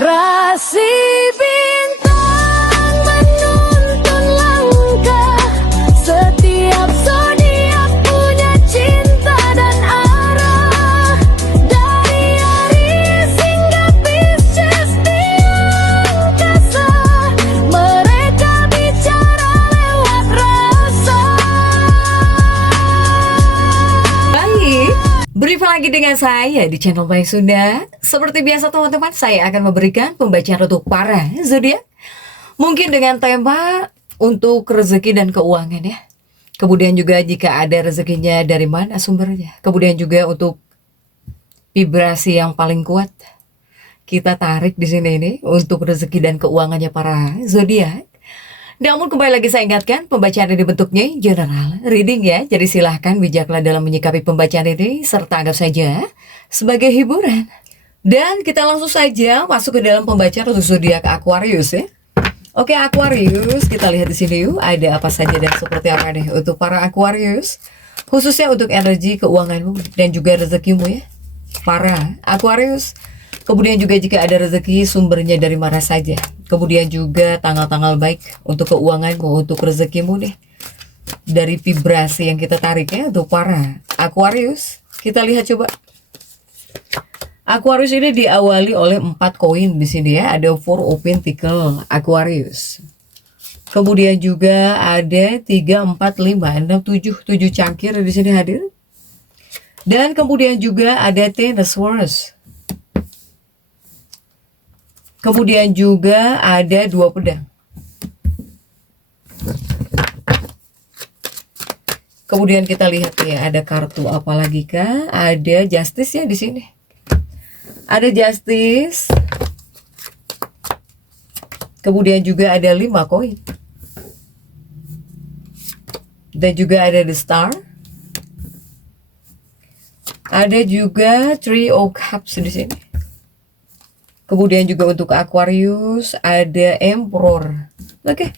Rasi bintang menuntun langkah, setiap zodiak punya cinta dan arah. Dari Aries hingga Pisces di angkasa, mereka bicara lewat rasa. Baik, berjumpa lagi dengan saya di channel Baik Sunda. Seperti biasa teman-teman, saya akan memberikan pembacaan untuk para zodiak. Mungkin dengan tema untuk rezeki dan keuangan ya. Kemudian juga jika ada rezekinya dari mana sumbernya. Kemudian juga untuk vibrasi yang paling kuat kita tarik di sini ini untuk rezeki dan keuangannya para zodiak. Namun kembali lagi saya ingatkan, pembacaan ini bentuknya general reading ya. Jadi silahkan bijaklah dalam menyikapi pembacaan ini, serta anggap saja sebagai hiburan. Dan kita langsung saja masuk ke dalam pembacaan untuk zodiak Aquarius ya. Oke Aquarius, kita lihat di sini yuk, ada apa saja dan seperti apa nih untuk para Aquarius, khususnya untuk energi keuanganmu dan juga rezekimu ya. Para Aquarius, kemudian juga jika ada rezeki sumbernya dari mana saja. Kemudian juga tanggal-tanggal baik untuk keuanganmu, untuk rezekimu nih. Dari vibrasi yang kita tarik ya untuk para Aquarius. Kita lihat coba. Aquarius ini diawali oleh 4 koin di sini ya. Ada 4 of Pentacles Aquarius. Kemudian juga ada 3, 4, 5, 6, 7 cangkir di sini hadir. Dan kemudian juga ada Ten of Swords. Kemudian juga ada 2 pedang. Kemudian kita lihat ya, ada kartu apa lagi kah? Ada Justice ya di sini. Ada Justice. Kemudian juga ada 5 koin. Dan juga ada The Star. Ada juga Three of Cups di sini. Kemudian juga untuk Aquarius ada Emperor. Oke.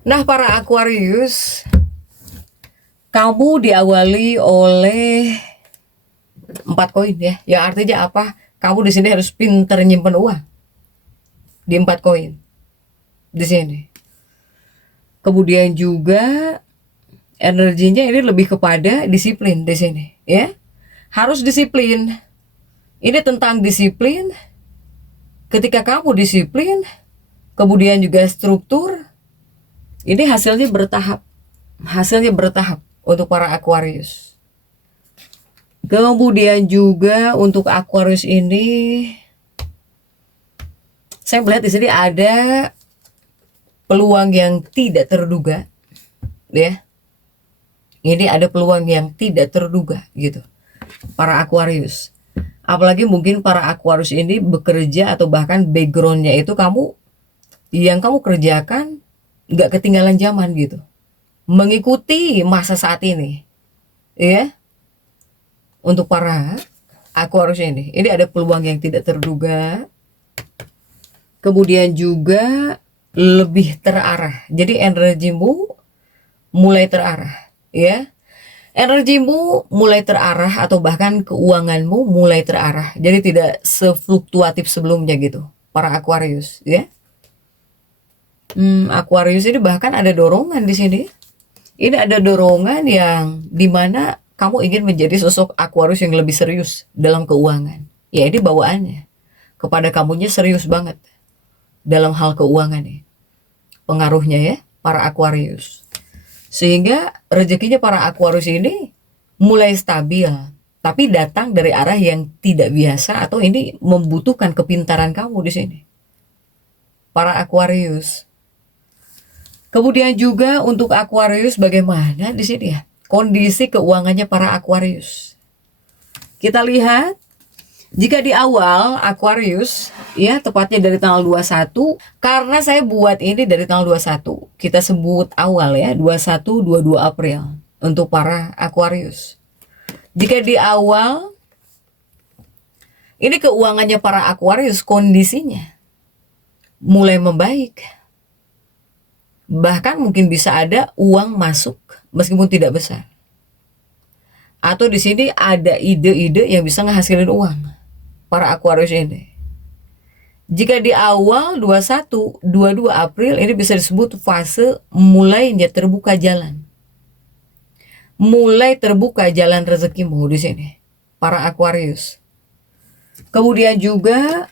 Nah, para Aquarius, kamu diawali oleh 4 koin ya. Yang artinya apa? Kamu di sini harus pinter nyimpen uang. Di 4 koin. Di sini. Kemudian juga energinya ini lebih kepada disiplin di sini ya. Harus disiplin. Ini tentang disiplin. Ketika kamu disiplin, kemudian juga struktur, ini hasilnya bertahap. Hasilnya bertahap untuk para Aquarius. Kemudian juga untuk Aquarius ini, saya melihat di sini ada peluang yang tidak terduga, ya. Ini ada peluang yang tidak terduga gitu, para Aquarius. Apalagi mungkin para Aquarius ini bekerja atau bahkan backgroundnya itu yang kamu kerjakan nggak ketinggalan zaman gitu, mengikuti masa saat ini, ya. Untuk para Aquarius ini ada peluang yang tidak terduga. Kemudian juga lebih terarah. Jadi energimu mulai terarah, ya. Energimu mulai terarah atau bahkan keuanganmu mulai terarah. Jadi tidak sefluktuatif sebelumnya gitu, para Aquarius, ya. Aquarius ini bahkan ada dorongan di sini. Ini ada dorongan yang dimana kamu ingin menjadi sosok Aquarius yang lebih serius dalam keuangan. Ya, ini bawaannya kepada kamunya serius banget dalam hal keuangan nih. Pengaruhnya ya, para Aquarius. Sehingga rezekinya para Aquarius ini mulai stabil, tapi datang dari arah yang tidak biasa atau ini membutuhkan kepintaran kamu di sini, para Aquarius. Kemudian juga untuk Aquarius bagaimana di sini ya kondisi keuangannya para Aquarius. Kita lihat jika di awal Aquarius ya, tepatnya dari tanggal 21, karena saya buat ini dari tanggal 21, kita sebut awal ya, 21 22 April untuk para Aquarius. Jika di awal ini keuangannya para Aquarius kondisinya mulai membaik. Bahkan mungkin bisa ada uang masuk meskipun tidak besar. Atau di sini ada ide-ide yang bisa ngehasilin uang para Aquarius ini. Jika di awal 21, 22 April ini bisa disebut fase mulainya terbuka jalan. Mulai terbuka jalan rezekimu di sini, para Aquarius. Kemudian juga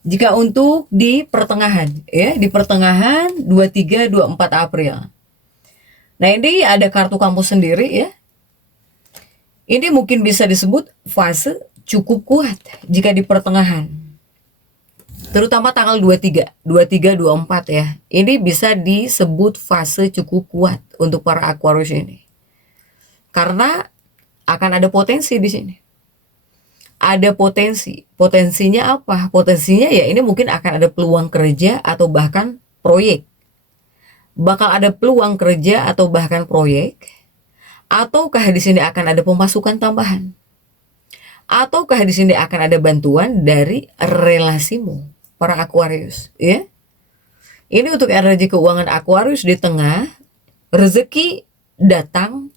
jika untuk di pertengahan, ya, di pertengahan 23, 24 April. Nah, ini ada kartu kamu sendiri ya. Ini mungkin bisa disebut fase cukup kuat jika di pertengahan. Terutama tanggal 23, 24 ya. Ini bisa disebut fase cukup kuat untuk para Aquarius ini. Karena akan ada potensi di sini. Ada potensi. Potensinya apa? Potensinya ya ini mungkin akan ada peluang kerja atau bahkan proyek. Bakal ada peluang kerja atau bahkan proyek. Ataukah di sini akan ada pemasukan tambahan? Ataukah di sini akan ada bantuan dari relasimu, para Aquarius, ya? Ini untuk energi keuangan Aquarius di tengah, rezeki datang,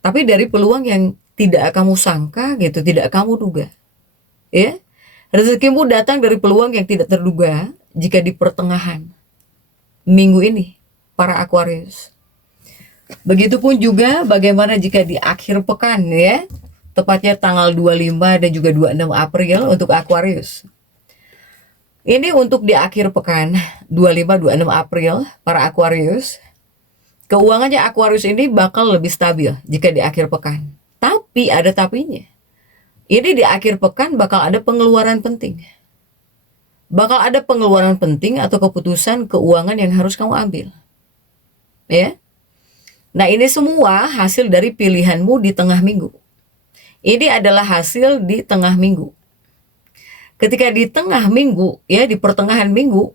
tapi dari peluang yang tidak kamu sangka gitu, tidak kamu duga, ya. Rezekimu datang dari peluang yang tidak terduga jika di pertengahan minggu ini, para Aquarius. Begitupun juga bagaimana jika di akhir pekan ya, tepatnya tanggal 25 dan juga 26 April untuk Aquarius. Ini untuk di akhir pekan 25-26 April para Aquarius. Keuangannya Aquarius ini bakal lebih stabil jika di akhir pekan. Tapi ada tapinya. Ini di akhir pekan bakal ada pengeluaran penting. Bakal ada pengeluaran penting atau keputusan keuangan yang harus kamu ambil. Ya. Nah, ini semua hasil dari pilihanmu di tengah minggu. Ini adalah hasil di tengah minggu. Ketika di tengah minggu, ya di pertengahan minggu,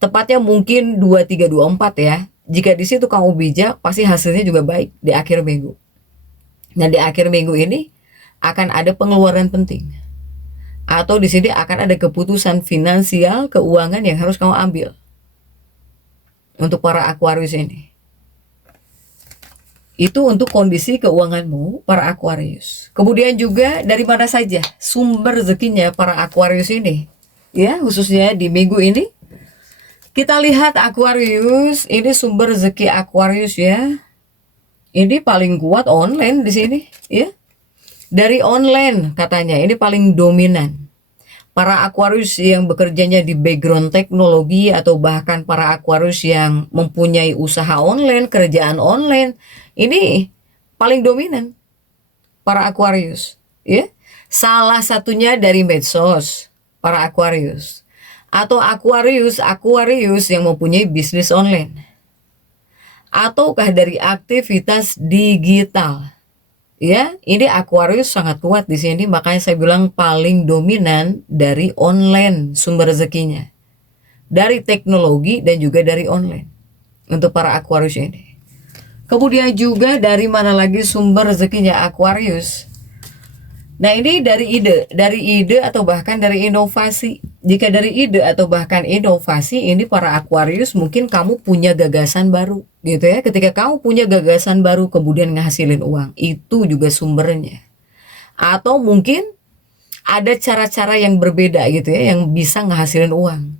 tepatnya mungkin 23, 24 ya. Jika di situ kamu bijak, pasti hasilnya juga baik di akhir minggu. Nah, di akhir minggu ini akan ada pengeluaran penting. Atau di sini akan ada keputusan finansial, keuangan yang harus kamu ambil. Untuk para Aquarius ini. Itu untuk kondisi keuanganmu, para Aquarius. Kemudian juga dari mana saja sumber rezekinya para Aquarius ini. Ya, khususnya di minggu ini. Kita lihat Aquarius, ini sumber rezeki Aquarius ya. Ini paling kuat online di sini, ya. Dari online katanya, ini paling dominan. Para Aquarius yang bekerjanya di background teknologi atau bahkan para Aquarius yang mempunyai usaha online, kerjaan online, ini paling dominan para Aquarius, ya. Salah satunya dari medsos, para Aquarius. Atau Aquarius yang mempunyai bisnis online. Ataukah dari aktivitas digital. Ya, ini Aquarius sangat kuat di sini, makanya saya bilang paling dominan dari online sumber rezekinya. Dari teknologi dan juga dari online. Untuk para Aquarius ini. Kemudian juga dari mana lagi sumber rezekinya Aquarius? Nah, ini dari ide atau bahkan dari inovasi. Jika dari ide atau bahkan inovasi, ini para Aquarius mungkin kamu punya gagasan baru, gitu ya. Ketika kamu punya gagasan baru kemudian ngasilin uang, itu juga sumbernya. Atau mungkin ada cara-cara yang berbeda gitu ya, yang bisa ngehasilin uang,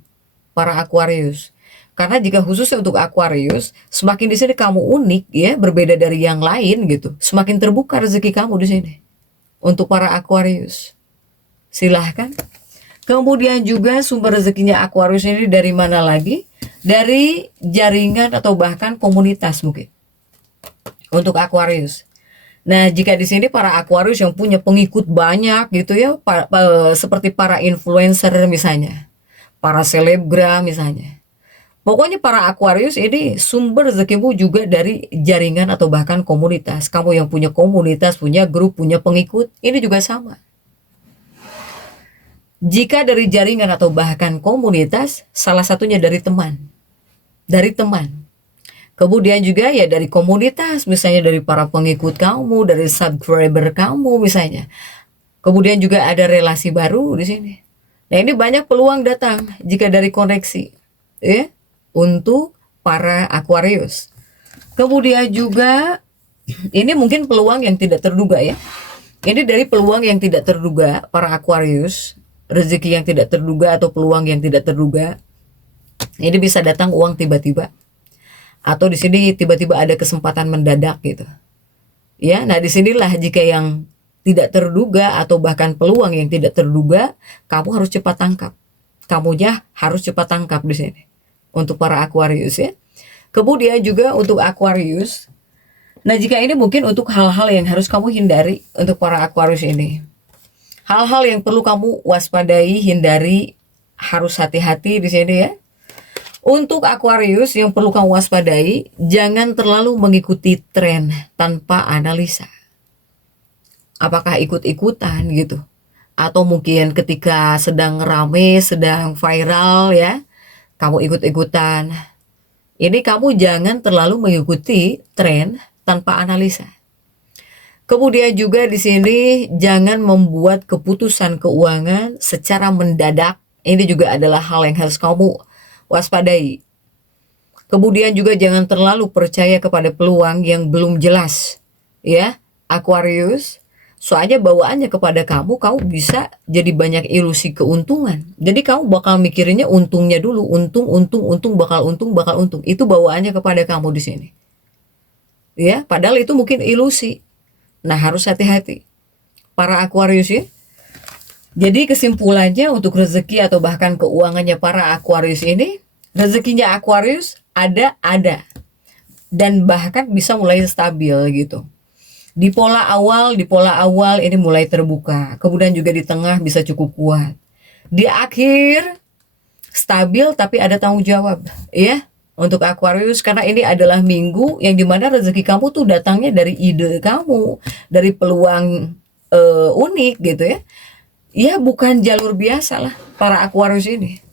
para Aquarius. Karena jika khususnya untuk Aquarius, semakin di sini kamu unik ya, berbeda dari yang lain gitu, semakin terbuka rezeki kamu di sini. Untuk para Aquarius, silahkan. Kemudian juga sumber rezekinya Aquarius ini dari mana lagi? Dari jaringan atau bahkan komunitas mungkin. Untuk Aquarius. Nah, jika di sini para Aquarius yang punya pengikut banyak gitu ya, seperti para influencer misalnya, para selebgram misalnya. Pokoknya para Aquarius ini sumber rezekimu juga dari jaringan atau bahkan komunitas. Kamu yang punya komunitas, punya grup, punya pengikut, ini juga sama. Jika dari jaringan atau bahkan komunitas, salah satunya dari teman. Dari teman. Kemudian juga ya dari komunitas, misalnya dari para pengikut kamu, dari subscriber kamu misalnya. Kemudian juga ada relasi baru di sini. Nah, ini banyak peluang datang jika dari koneksi. Ya. Untuk para Aquarius. Kemudian juga ini mungkin peluang yang tidak terduga ya. Ini dari peluang yang tidak terduga para Aquarius. rezeki yang tidak terduga atau peluang yang tidak terduga. Ini bisa datang uang tiba-tiba, atau di sini tiba-tiba ada kesempatan mendadak gitu. Ya, nah disinilah jika yang tidak terduga atau bahkan peluang yang tidak terduga, kamu harus cepat tangkap. Kamunya harus cepat tangkap di sini. Untuk para Aquarius ya. Kemudian juga untuk Aquarius. Nah, jika ini mungkin untuk hal-hal yang harus kamu hindari untuk para Aquarius ini. Hal-hal yang perlu kamu waspadai, hindari, harus hati-hati di sini ya. Untuk Aquarius yang perlu kamu waspadai, jangan terlalu mengikuti tren tanpa analisa. Apakah ikut-ikutan gitu? Atau mungkin ketika sedang rame, sedang viral ya, kamu ikut-ikutan. Ini kamu jangan terlalu mengikuti tren tanpa analisa. Kemudian juga di sini jangan membuat keputusan keuangan secara mendadak. Ini juga adalah hal yang harus kamu waspadai. Kemudian juga jangan terlalu percaya kepada peluang yang belum jelas. Ya, Aquarius. Soalnya bawaannya kepada kamu bisa jadi banyak ilusi keuntungan. Jadi kamu bakal mikirinnya untungnya dulu, untung, bakal untung. Itu bawaannya kepada kamu di sini. Ya, padahal itu mungkin ilusi. Nah, harus hati-hati. Para Aquarius ya. Jadi kesimpulannya untuk rezeki atau bahkan keuangannya para Aquarius ini, rezekinya Aquarius ada. Dan bahkan bisa mulai stabil gitu. Di pola awal ini mulai terbuka. Kemudian juga di tengah bisa cukup kuat. Di akhir stabil tapi ada tanggung jawab ya untuk Aquarius, karena ini adalah minggu yang dimana rezeki kamu tuh datangnya dari ide kamu, dari peluang unik gitu ya. Ya bukan jalur biasa lah para Aquarius ini.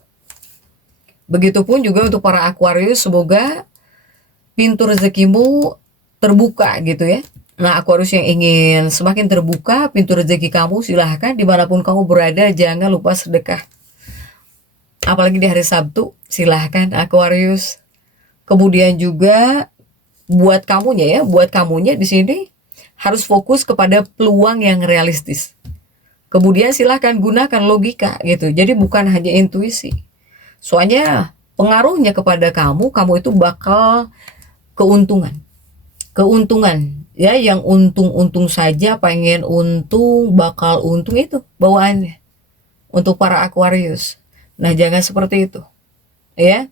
Begitupun juga untuk para Aquarius, semoga pintu rezekimu terbuka gitu ya. Nah, Aquarius yang ingin semakin terbuka pintu rezeki kamu, silahkan dimanapun kamu berada, jangan lupa sedekah. Apalagi di hari Sabtu, silahkan Aquarius. Kemudian juga buat kamunya di sini harus fokus kepada peluang yang realistis. Kemudian silahkan gunakan logika gitu. Jadi bukan hanya intuisi. Soalnya pengaruhnya kepada kamu itu bakal keuntungan. Ya, yang untung-untung saja, pengen untung, bakal untung, itu bawaannya untuk para Aquarius. Nah, jangan seperti itu. Ya.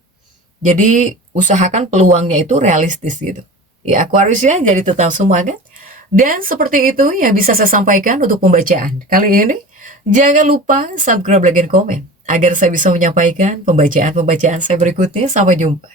Jadi usahakan peluangnya itu realistis gitu. Ya, Aquarius ya, jadi tetap semangat. Dan seperti itu yang bisa saya sampaikan untuk pembacaan kali ini. Jangan lupa subscribe, like, dan komen agar saya bisa menyampaikan pembacaan-pembacaan saya berikutnya. Sampai jumpa.